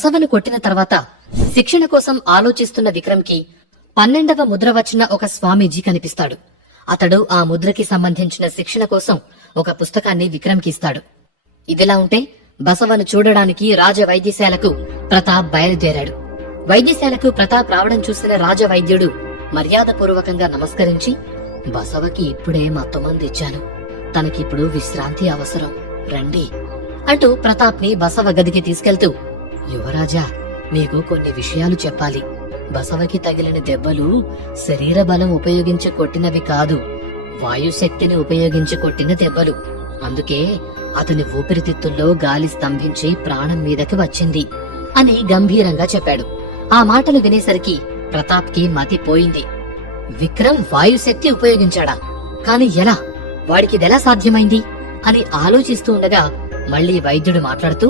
బసవను కొట్టిన తర్వాత శిక్షణ కోసం ఆలోచిస్తున్న విక్రమ్కి 12వ ముద్ర వచ్చిన ఒక స్వామీజీ కనిపిస్తాడు. అతడు ఆ ముద్రకి సంబంధించిన శిక్షణ కోసం ఒక పుస్తకాన్ని విక్రమ్కి ఇస్తాడు. ఇదిలా ఉంటే బసవను చూడడానికి రాజవైద్యశాలకు ప్రతాప్ బయలుదేరాడు. వైద్యశాలకు ప్రతాప్ రావడం చూసిన రాజవైద్యుడు మర్యాదపూర్వకంగా నమస్కరించి, బసవకి ఇప్పుడే మత్తమంది ఇచ్చాను, తనకిప్పుడు విశ్రాంతి అవసరం, రండి అంటూ ప్రతాప్ ని బసవ గదికి తీసుకెళ్తూ, యువరాజా, మీకు కొన్ని విషయాలు చెప్పాలి. బసవకి తగిలిన దెబ్బలు శరీర బలం ఉపయోగించి కొట్టినవి కాదు, వాయుశక్తిని ఉపయోగించి కొట్టిన దెబ్బలు. అందుకే అతని ఊపిరితిత్తుల్లో గాలి స్తంభించి ప్రాణం మీదకి వచ్చింది అని గంభీరంగా చెప్పాడు. ఆ మాటలు వినేసరికి ప్రతాప్ కి మతిపోయింది. విక్రమ్ వాయుశక్తి ఉపయోగించాడా? కాని ఎలా? వాడికిదెలా సాధ్యమైంది అని ఆలోచిస్తూ ఉండగా మళ్లీ వైద్యుడు మాట్లాడుతూ,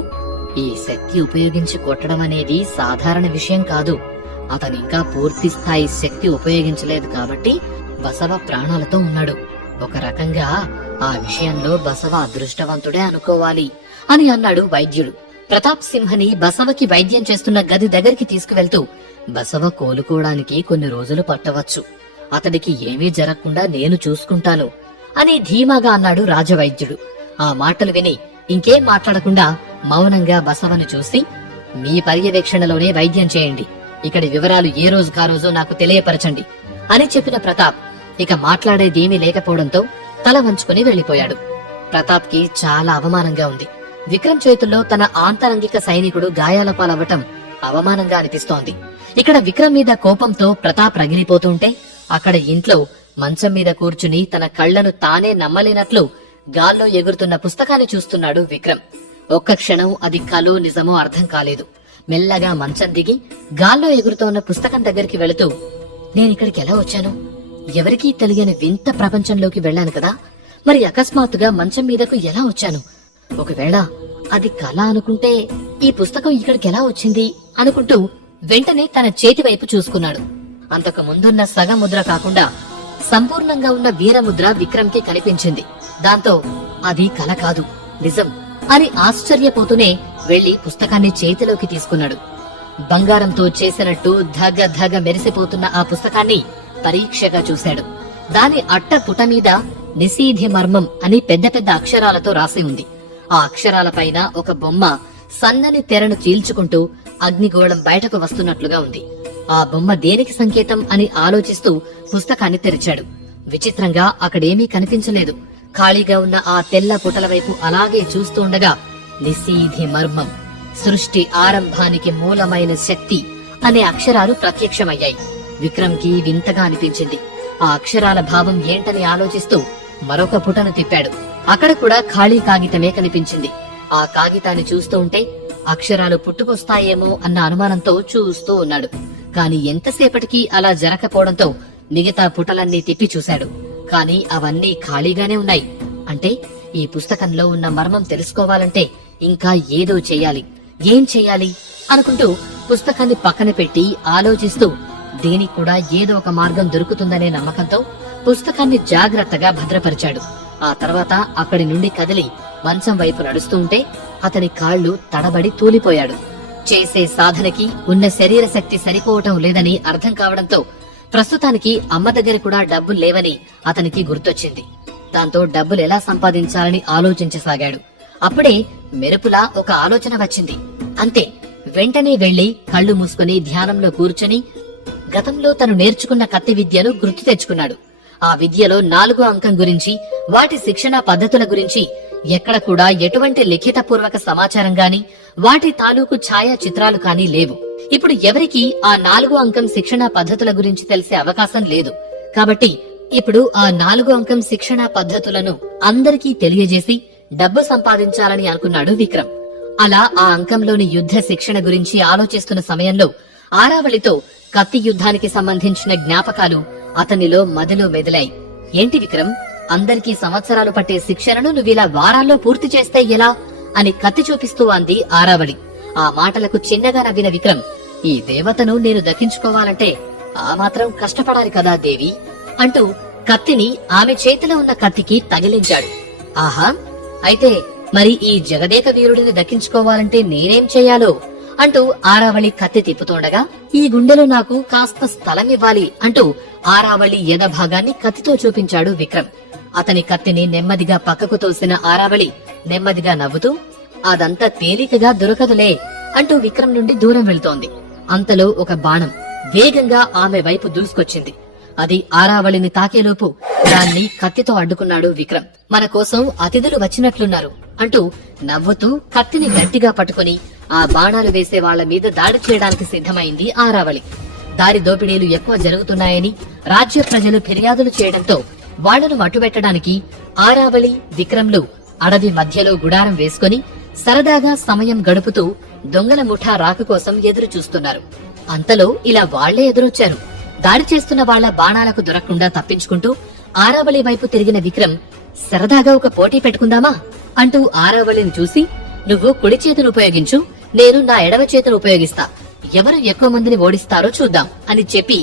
ఈ శక్తి ఉపయోగించి కొట్టడం అనేది సాధారణ విషయం కాదు. అతనింకా పూర్తి స్థాయి శక్తి ఉపయోగించలేదు కాబట్టి బసవ ప్రాణాలతో ఉన్నాడు. ఒక రకంగా ఆ విషయంలో బసవ అదృష్టవంతుడే అనుకోవాలి అని అన్నాడు వైద్యుడు. ప్రతాప్ సింహని బసవకి వైద్యం చేస్తున్న గది దగ్గరికి తీసుకువెళ్తూ, బసవ కోలుకోవడానికి కొన్ని రోజులు పట్టవచ్చు, అతడికి ఏమీ జరగకుండా నేను చూసుకుంటాను అని ధీమాగా అన్నాడు రాజవైద్యుడు. ఆ మాటలు విని ఇంకేం మాట్లాడకుండా మౌనంగా బసవను చూసి, మీ పర్యవేక్షణలోనే వైద్యం చేయండి, ఇక్కడి వివరాలు ఏ రోజు కారోజు నాకు తెలియపరచండి అని చెప్పిన ప్రతాప్ ఇక మాట్లాడేదేమీ లేకపోవడంతో తల వంచుకుని వెళ్లిపోయాడు. ప్రతాప్ కి చాలా అవమానంగా ఉంది. విక్రమ్ చేతుల్లో తన ఆంతరంగిక సైనికుడు గాయాల పాలవ్వటం అవమానంగా అనిపిస్తోంది. ఇక్కడ విక్రమ్ మీద కోపంతో ప్రతాప్ రగిలిపోతుంటే, అక్కడ ఇంట్లో మంచం మీద కూర్చుని తన కళ్లను తానే నమ్మలేనట్లు గాల్లో ఎగురుతున్న పుస్తకాన్ని చూస్తున్నాడు విక్రమ్. ఒక్క క్షణం అది కలో నిజమో అర్థం కాలేదు. మెల్లగా మంచం దిగి గాల్లో ఎగురుతోన్న పుస్తకం దగ్గరికి వెళుతూ, నేనిక్కడికి ఎలా వచ్చాను? ఎవరికీ తెలియని వింత ప్రపంచంలోకి వెళ్లాను కదా, మరి అకస్మాత్తుగా మంచం మీదకు ఎలా వచ్చాను? ఒకవేళ అది కళ అనుకుంటే ఈ పుస్తకం ఇక్కడికి ఎలా వచ్చింది అనుకుంటూ వెంటనే తన చేతి వైపు చూసుకున్నాడు. అంతకు ముందున్న సగం ముద్ర కాకుండా సంపూర్ణంగా ఉన్న వీరముద్ర విక్రమ్ కి కనిపించింది. దాంతో అది కళ కాదు, నిజం అని ఆశ్చర్యపోతూనే వెళ్లి పుస్తకాన్ని చేతిలోకి తీసుకున్నాడు. బంగారంతో చేసినట్టు ధగ ధగ మెరిసిపోతున్న ఆ పుస్తకాన్ని పరీక్షగా చూశాడు. దాని అట్ట పుట మీద నిశీధి మర్మం అని పెద్ద పెద్ద అక్షరాలతో రాసి ఉంది. ఆ అక్షరాలపైన ఒక బొమ్మ సన్నని తెరను చీల్చుకుంటూ అగ్నిగోళం బయటకు వస్తున్నట్లుగా ఉంది. ఆ బొమ్మ దేనికి సంకేతం అని ఆలోచిస్తూ పుస్తకాన్ని తెరిచాడు. విచిత్రంగా అక్కడేమీ కనిపించలేదు. ఖాళీగా ఉన్న ఆ తెల్ల పుటల వైపు అలాగే చూస్తూ ఉండగా, నిశీధి మర్మం, సృష్టి ఆరంభానికి మూలమైన శక్తి అనే అక్షరాలు ప్రత్యక్షమయ్యాయి. విక్రమ్ కి వింతగా అనిపించింది. ఆ అక్షరాల భావం ఏంటని ఆలోచిస్తూ మరొక పుటను తిప్పాడు. అక్కడ కూడా ఖాళీ కాగితమే కనిపించింది. ఆ కాగితాన్ని చూస్తూ ఉంటే అక్షరాలు పుట్టుకొస్తాయేమో అన్న అనుమానంతో చూస్తూ ఉన్నాడు. కాని ఎంతసేపటికి అలా జరగకపోవడంతో మిగతా పుటలన్నీ తిప్పి చూశాడు. కాని అవన్నీ ఖాళీగానే ఉన్నాయి. అంటే ఈ పుస్తకంలో ఉన్న మర్మం తెలుసుకోవాలంటే ఇంకా ఏదో చెయ్యాలి. ఏం చెయ్యాలి అనుకుంటూ పుస్తకాన్ని పక్కన పెట్టి ఆలోచిస్తూ దీనికి కూడా ఏదో ఒక మార్గం దొరుకుతుందనే నమ్మకంతో పుస్తకాన్ని జాగ్రత్తగా భద్రపరిచాడు. ఆ తర్వాత అక్కడి నుండి కదిలి మంచం వైపు నడుస్తూ ఉంటే అతని కాళ్లు తడబడి తూలిపోయాడు. చేసే సాధనకి ఉన్న శరీర శక్తి సరిపోవటం లేదని అర్థం కావడంతో ప్రస్తుతానికి అమ్మ దగ్గర కూడా డబ్బులు లేవని అతనికి గుర్తొచ్చింది. దాంతో డబ్బులు ఎలా సంపాదించాలని ఆలోచించసాగాడు. అప్పుడే మెరుపులా ఒక ఆలోచన వచ్చింది. అంతే, వెంటనే వెళ్లి కళ్లు మూసుకుని ధ్యానంలో కూర్చుని గతంలో తను నేర్చుకున్న కత్తి విద్యను గుర్తు తెచ్చుకున్నాడు. ఆ విద్యలో 4వ అంకం గురించి, వాటి శిక్షణా పద్ధతుల గురించి ఎక్కడ కూడా ఎటువంటి లిఖితపూర్వక సమాచారం గాని, వాటి తాలూకు ఛాయా చిత్రాలు కానీ లేవు. ఇప్పుడు ఎవరికీ ఆ 4వ అంకం శిక్షణా పద్ధతుల గురించి తెలిసే అవకాశం లేదు. కాబట్టి ఇప్పుడు ఆ 4వ అంకం శిక్షణా పద్ధతులను అందరికీ తెలియజేసి డబ్బు సంపాదించాలని అనుకున్నాడు విక్రమ్. అలా ఆ అంకంలోని యుద్ధ శిక్షణ గురించి ఆలోచిస్తున్న సమయంలో ఆరావళితో కత్తి యుద్ధానికి సంబంధించిన జ్ఞాపకాలు అతనిలో మదిలో మెదిలాయి. ఏంటి విక్రమ్, అందరికీ సంవత్సరాలు పట్టే శిక్షణను నువ్విలా వారాల్లో పూర్తి చేస్తే ఎలా అని కత్తి చూపిస్తూ అంది ఆరావళి. ఆ మాటలకు చిన్నగా నవ్విన విక్రమ్, ఈ దేవతను నేను దక్కించుకోవాలంటే ఆ మాత్రం కష్టపడాలి కదా దేవి అంటూ కత్తిని ఆమె చేతిలో ఉన్న కత్తికి తగిలించాడు. ఆహా, అయితే మరి ఈ జగదేక వీరుడిని దక్కించుకోవాలంటే నేనేం చెయ్యాలో అంటూ ఆరావళి కత్తి తిప్పుతుండగా, ఈ గుండెలో నాకు కాస్త స్థలం ఇవ్వాలి అంటూ ఆరావళి ఎద భాగాన్ని కత్తితో చూపించాడు విక్రమ్. అతని కత్తిని నెమ్మదిగా పక్కకు తోసిన ఆరావళి నెమ్మదిగా నవ్వుతూ, అదంతా తేలికగా దొరకదులే అంటూ విక్రమ్ నుండి దూరం వెళ్తోంది. అంతలో ఒక బాణం వేగంగా ఆమె వైపు దూసుకొచ్చింది. అది ఆరావళిని తాకేలోపు దాన్ని కత్తితో అడ్డుకున్నాడు విక్రమ్. మన కోసం అతిథులు వచ్చినట్లున్నారు అంటూ నవ్వుతూ కత్తిని గట్టిగా పట్టుకుని ఆ బాణాలు వేసే వాళ్ల మీద దాడి చేయడానికి సిద్ధమైంది ఆరావళి. దారి దోపిడీలు ఎక్కువ జరుగుతున్నాయని రాజ్య ప్రజలు ఫిర్యాదులు చేయడంతో వాళ్లను మట్టుబెట్టడానికి ఆరావళి, విక్రమ్లు అడవి మధ్యలో గుడారం వేసుకుని సరదాగా సమయం గడుపుతూ దొంగల ముఠా రాక కోసం ఎదురు చూస్తున్నారు. అంతలో ఇలా వాళ్లే ఎదురొచ్చారు. దాడి చేస్తున్న వాళ్ల బాణాలకు దొరకకుండా తప్పించుకుంటూ ఆరావళి వైపు తిరిగిన విక్రమ్, సరదాగా ఒక పోటీ పెట్టుకుందామా అంటూ ఆరావళిని చూసి, నువ్వు కుడి చేతిని ఉపయోగించు, నేను నా ఎడవ చేతిని ఉపయోగిస్తా, ఎవరు ఎక్కువ మందిని ఓడిస్తారో చూద్దాం అని చెప్పి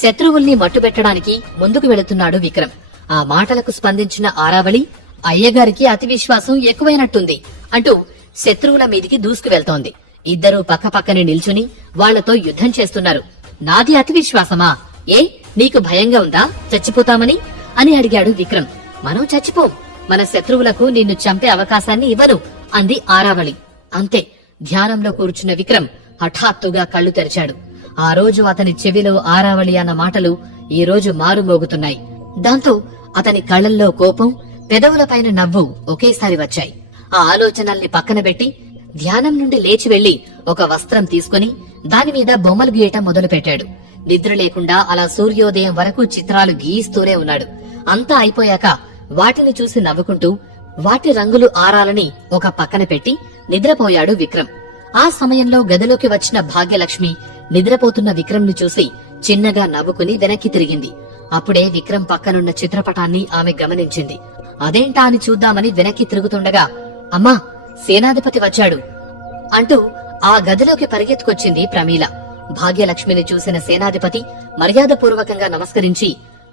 శత్రువుల్ని మట్టుబెట్టడానికి ముందుకు వెళుతున్నాడు విక్రమ్. ఆ మాటలకు స్పందించిన ఆరావళి, అయ్యగారికి అతి విశ్వాసం ఎక్కువైనట్టుంది అంటూ శత్రువుల మీదికి దూసుకు వెళ్తోంది. ఇద్దరూ పక్కపక్కనే నిల్చుని వాళ్లతో యుద్ధం చేస్తున్నారు. నాది అతి విశ్వాసమా? ఏ, నీకు భయంగా ఉందా చచ్చిపోతామని అని అడిగాడు విక్రమ్. మనం చచ్చిపోం, మన శత్రువులకు నిన్ను చంపే అవకాశాన్ని ఇవ్వను అంది ఆరావళి. అంతే, ధ్యానంలో కూర్చున్న విక్రమ్ హఠాత్తుగా కళ్లు తెరిచాడు. ఆ రోజు అతని చెవిలో ఆరావళి అన్న మాటలు ఈ రోజు మారుమోగుతున్నాయి. దాంతో అతని కళ్లల్లో కోపం, పెదవులపైన నవ్వు ఒకేసారి వచ్చాయి. ఆ ఆలోచనల్ని పక్కన పెట్టి ధ్యానం నుండి లేచి వెళ్లి ఒక వస్త్రం తీసుకుని దానిమీద బొమ్మలు గీయటం మొదలుపెట్టాడు. నిద్ర లేకుండా అలా సూర్యోదయం వరకు చిత్రాలు గీయిస్తూనే ఉన్నాడు. అంతా అయిపోయాక వాటిని చూసి నవ్వుకుంటూ వాటి రంగులు ఆరాలని ఒక పక్కన పెట్టి నిద్రపోయాడు విక్రమ్. ఆ సమయంలో గదిలోకి వచ్చిన భాగ్యలక్ష్మి నిద్రపోతున్న విక్రమ్ని చూసి చిన్నగా నవ్వుకుని వెనక్కి తిరిగింది. అప్పుడే విక్రమ్ పక్కనున్న చిత్రపటాన్ని ఆమె గమనించింది. అదేంటా అని చూద్దామని వెనక్కి తిరుగుతుండగా, అమ్మా, సేనాధిపతి వచ్చాడు అంటూ ఆ గదిలోకి పరిగెత్తుకొచ్చింది ప్రమీల. భాగ్యలక్ష్మిని చూసిన సేనాధిపతి మర్యాదపూర్వకంగా నమస్కరించి,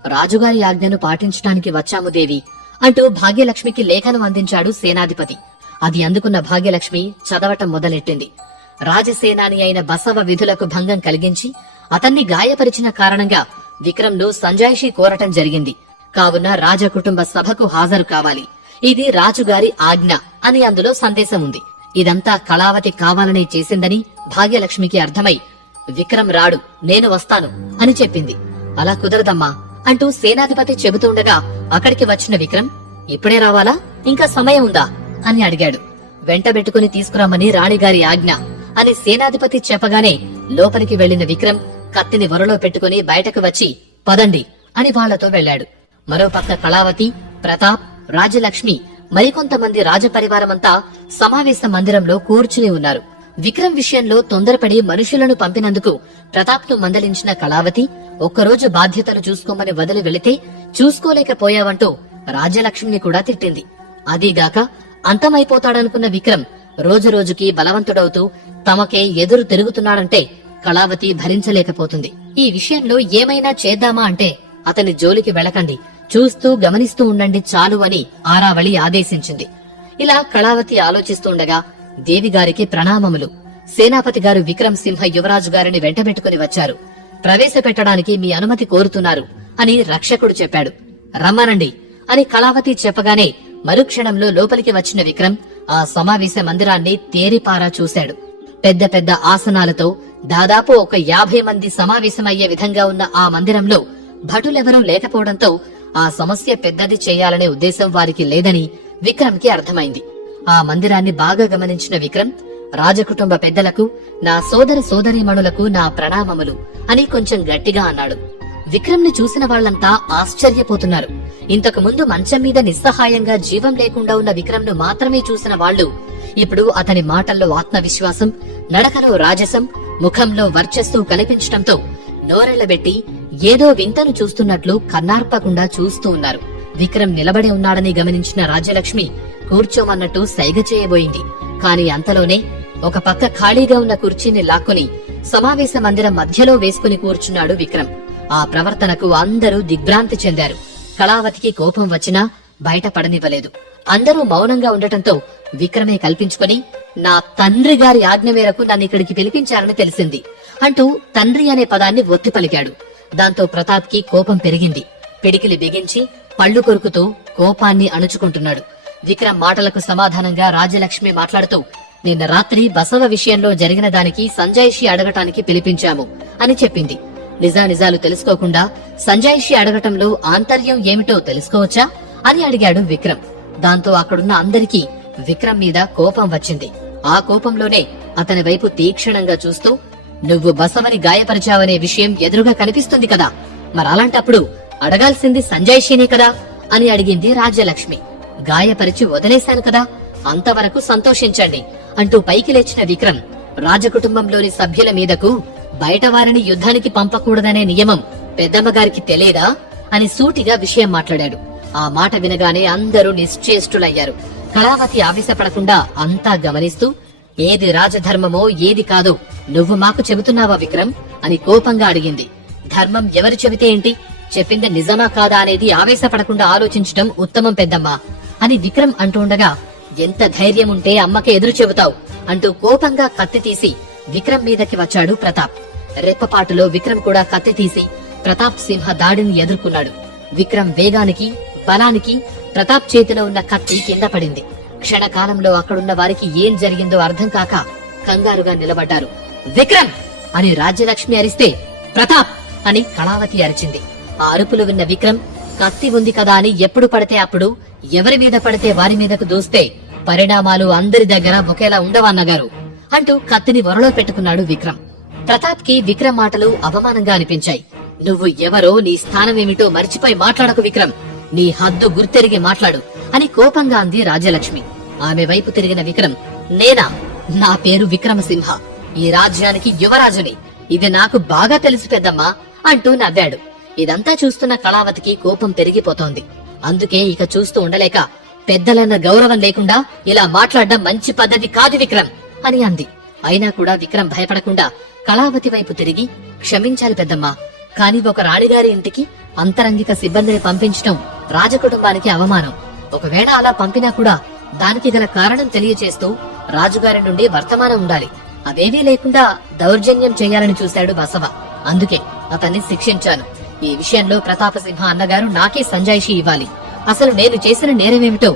రాజుగారి ఆజ్ఞను పాటించడానికి వచ్చాము దేవి అంటూ భాగ్యలక్ష్మికి లేఖను అందించాడు సేనాధిపతి. అది అందుకున్న భాగ్యలక్ష్మి చదవటం మొదలెట్టింది. రాజసేనాని అయిన బసవ విధులకు భంగం కలిగించి అతన్ని గాయపరిచిన కారణంగా విక్రమ్ను సంజాయిషీ కోరటం జరిగింది. కావున రాజకుటుంబ సభకు హాజరు కావాలి. ఇది రాజుగారి ఆజ్ఞ అని అందులో సందేశం ఉంది. ఇదంతా కళావతి కావాలనే చేసిందని భాగ్యలక్ష్మికి అర్థమై, విక్రమ్ రాడు, నేను వస్తాను అని చెప్పింది. అలా కుదరదమ్మా అంటూ సేనాధిపతి చెబుతుండగా అక్కడికి వచ్చిన విక్రమ్, ఇప్పుడే రావాలా, ఇంకా సమయం ఉందా అని అడిగాడు. వెంటబెట్టుకుని తీసుకురామని రాణిగారి ఆజ్ఞ అని సేనాధిపతి చెప్పగానే లోపలికి వెళ్లిన విక్రమ్ కత్తిని వరలో పెట్టుకుని బయటకు వచ్చి, పదండి అని వాళ్లతో వెళ్లాడు. మరోపక్క కళావతి, ప్రతాప్, రాజలక్ష్మి మరికొంతమంది రాజపరివారమంతా సమావేశ మందిరంలో కూర్చుని ఉన్నారు. విక్రమ్ విషయంలో తొందరపడి మనుషులను పంపినందుకు ప్రతాప్ను మందలించిన కళావతి, ఒక్కరోజు బాధ్యతలు చూసుకోమని వదిలి వెళితే చూసుకోలేకపోయావంటూ రాజలక్ష్మిని కూడా తిట్టింది. అదీగాక అంతమైపోతాడనుకున్న విక్రమ్ రోజురోజుకి బలవంతుడవుతూ తమకే ఎదురు తిరుగుతున్నాడంటే కళావతి భరించలేకపోతుంది. ఈ విషయంలో ఏమైనా చేద్దామా అంటే, అతని జోలికి వెళ్లకండి, చూస్తూ గమనిస్తూ ఉండండి చాలు అని ఆరావళి ఆదేశించింది. ఇలా కళావతి ఆలోచిస్తుండగా దేవిగారికి ప్రణామములు. సేనాపతి గారు విక్రమ్ సింహ యువరాజు గారిని వెంటబెట్టుకుని వచ్చారు. ప్రవేశపెట్టడానికి మీ అనుమతి కోరుతున్నారు అని రక్షకుడు చెప్పాడు. రమ్మనండి అని కళావతి చెప్పగానే మరుక్షణంలో లోపలికి వచ్చిన విక్రమ్ ఆ సమావేశ మందిరాన్ని తేరిపారా చూశాడు. పెద్ద పెద్ద ఆసనాలతో దాదాపు ఒక 50 మంది సమావేశమయ్యే విధంగా ఉన్న ఆ మందిరంలో భటులెవరూ లేకపోవడంతో ఆ సమస్య పెద్దది చేయాలనే ఉద్దేశం వారికి లేదని విక్రమ్ కి అర్థమైంది. ఆ మందిరాన్ని బాగా గమనించిన విక్రమ్, రాజకుటుంబ పెద్దలకు, నా సోదర సోదరీమణులకు నా ప్రణామములు అని కొంచెం గట్టిగా అన్నాడు. విక్రమ్ ని చూసిన వాళ్లంతా ఆశ్చర్యపోతున్నారు. ఇంతకు ముందు మంచం మీద నిస్సహాయంగా జీవం లేకుండా ఉన్న విక్రమ్ ను మాత్రమే చూసిన వాళ్లు ఇప్పుడు అతని మాటల్లో ఆత్మవిశ్వాసం, నడకలో రాజసం, ముఖంలో వర్చస్సు కనిపించటంతో నోరెళ్లబెట్టి ఏదో వింతను చూస్తున్నట్లు కన్నార్పకుండా చూస్తూ ఉన్నారు. విక్రమ్ నిలబడి ఉన్నాడని గమనించిన రాజ్యలక్ష్మి కూర్చోమన్నట్టు సైగ చేయబోయింది. కాని అంతలోనే ఒక పక్క ఖాళీగా ఉన్న కుర్చీని లాక్కుని సమావేశ మందిరం మధ్యలో వేసుకుని కూర్చున్నాడు విక్రమ్. ఆ ప్రవర్తనకు అందరూ దిగ్భ్రాంతి చెందారు. కళావతికి కోపం వచ్చినా బయట పడనివ్వలేదు. అందరూ మౌనంగా ఉండటంతో విక్రమే కల్పించుకుని, నా తండ్రి గారి ఆజ్ఞ మేరకు నన్ను ఇక్కడికి పిలిపించారని తెలిసింది అంటూ తండ్రి అనే పదాన్ని ఒత్తి పలికాడు. దాంతో ప్రతాప్ కి కోపం పెరిగింది. పిడికిలి బిగించి పళ్ళు కొరుకుతూ కోపాన్ని అణుచుకుంటున్నాడు. విక్రమ్ మాటలకు సమాధానంగా రాజ్యలక్ష్మి మాట్లాడుతూ, నిన్న రాత్రి బసవ విషయంలో జరిగిన దానికి సంజాయిషి అడగటానికి పిలిపించాము అని చెప్పింది. నిజానిజాలు తెలుసుకోకుండా సంజాయిషి అడగటంలో ఆంతర్యం ఏమిటో తెలుసుకోవచ్చా అని అడిగాడు విక్రమ్. దాంతో అక్కడున్న అందరికీ విక్రమ్ మీద కోపం వచ్చింది. ఆ కోపంలోనే అతని వైపు తీక్షణంగా చూస్తూ, నువ్వు బసవని గాయపరిచావనే విషయం ఎదురుగా కనిపిస్తుంది కదా, మరలాంటప్పుడు అడగాల్సింది సంజాయిషినే కదా అని అడిగింది రాజ్యలక్ష్మి. గాయపరిచి వదిలేశాను కదా, అంతవరకు సంతోషించండి అంటూ పైకి లేచిన విక్రమ్, రాజకుటుంబంలోని సభ్యుల మీదకు బయట వారిని యుద్ధానికి పంపకూడదనే నియమం పెద్దమ్మగారికి తెలియదా అని సూటిగా విషయం మాట్లాడాడు. ఆ మాట వినగానే అందరూ నిశ్చేష్టులయ్యారు. కళావతి ఆవేశపడకుండా అంతా గమనిస్తూ, ఏది రాజధర్మమో ఏది కాదో నువ్వు మాకు చెబుతున్నావా విక్రమ్ అని కోపంగా అడిగింది. ధర్మం ఎవరు చెబితే ఏంటి, చెప్పింది నిజమా కాదా అనేది ఆవేశపడకుండా ఆలోచించటం ఉత్తమం పెద్దమ్మా అని విక్రమ్ అంటుండగా, ఎంత ధైర్యం ఉంటే అమ్మకి ఎదురు చెబుతావు అంటూ కోపంగా కత్తి తీసి విక్రమ్ మీదకి వచ్చాడు ప్రతాప్. రెప్పపాటులో విక్రమ్ కూడా కత్తి తీసి ప్రతాప్ సింహ దాడిని ఎదుర్కొన్నాడు. విక్రమ్ వేగానికి బలానికి ప్రతాప్ చేతిలో ఉన్న కత్తి కింద పడింది. క్షణకాలంలో అక్కడున్న వారికి ఏం జరిగిందో అర్థం కాక కంగారుగా నిలబడ్డారు. విక్రమ్ అని రాజ్యలక్ష్మి అరిస్తే, ప్రతాప్ అని కళావతి అరిచింది. ఆ అరుపులు విన్న విక్రమ్, కత్తి ఉంది కదా అని ఎప్పుడు పడితే అప్పుడు ఎవరి మీద పడితే వారి మీదకు దూస్తే పరిణామాలు అందరి దగ్గర ఒకేలా ఉండవన్నగారు అంటూ కత్తిని వరలో పెట్టుకున్నాడు విక్రమ్. ప్రతాప్ కి విక్రమ్ మాటలు అవమానంగా అనిపించాయి. నువ్వు ఎవరో, నీ స్థానమేమిటో మర్చిపోయి మాట్లాడకు విక్రమ్, నీ హద్దు గుర్తెరిగి మాట్లాడు అని కోపంగా అంది రాజ్యలక్ష్మి. ఆమె వైపు తిరిగిన విక్రమ్, నేనా? నా పేరు విక్రమసింహ, ఈ రాజ్యానికి యువరాజుని, ఇది నాకు బాగా తెలుసు పెద్దమ్మా అంటూ నవ్వాడు. ఇదంతా చూస్తున్న కళావతికి కోపం పెరిగిపోతోంది. అందుకే ఇక చూస్తూ ఉండలేక, పెద్దలన్న గౌరవం లేకుండా ఇలా మాట్లాడడం మంచి పద్ధతి కాదు విక్రమ్ అని అంది. అయినా కూడా విక్రమ్ భయపడకుండా కళావతి వైపు తిరిగి, క్షమించాలి పెద్దమ్మా, కాని ఒక రాణిగారి ఇంటికి అంతరంగిక సిబ్బందిని పంపించడం రాజకుటుంబానికి అవమానం. ఒకవేళ అలా పంపినా కూడా దానికి గల కారణం తెలియచేస్తూ రాజుగారి నుండి వర్తమానం ఉండాలి. అవేవీ లేకుండా దౌర్జన్యం చేయాలని చూశాడు బసవ. అందుకే అతన్ని శిక్షించాను. ఈ విషయంలో ప్రతాపసింహ అన్నగారు నాకే సంజాయిషి ఇవ్వాలి. అసలు నేను చేసిన నేరమేమిటో,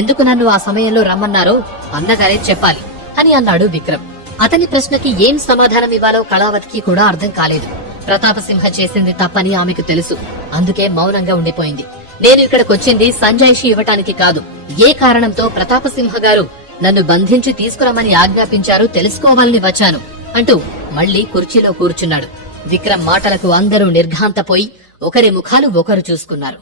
ఎందుకు నన్ను ఆ సమయంలో రమ్మన్నారో అన్నగారే చెప్పాలి అని అన్నాడు విక్రమ్. అతని ప్రశ్నకి ఏం సమాధానం ఇవ్వాలో కళావతికి కూడా అర్థం కాలేదు. ప్రతాపసింహ చేసింది తప్పని ఆమెకు తెలుసు. అందుకే మౌనంగా ఉండిపోయింది. నేను ఇక్కడికొచ్చింది సంజాయిషి ఇవ్వటానికి కాదు, ఏ కారణంతో ప్రతాపసింహ గారు నన్ను బంధించి తీసుకురమ్మని ఆజ్ఞాపించారో తెలుసుకోవాలని వచ్చాను అంటూ మళ్లీ కుర్చీలో కూర్చున్నాడు. విక్రమ్ మాటలకు అందరూ నిర్ఘాంతపోయి ఒకరి ముఖాలు ఒకరు చూసుకున్నారు.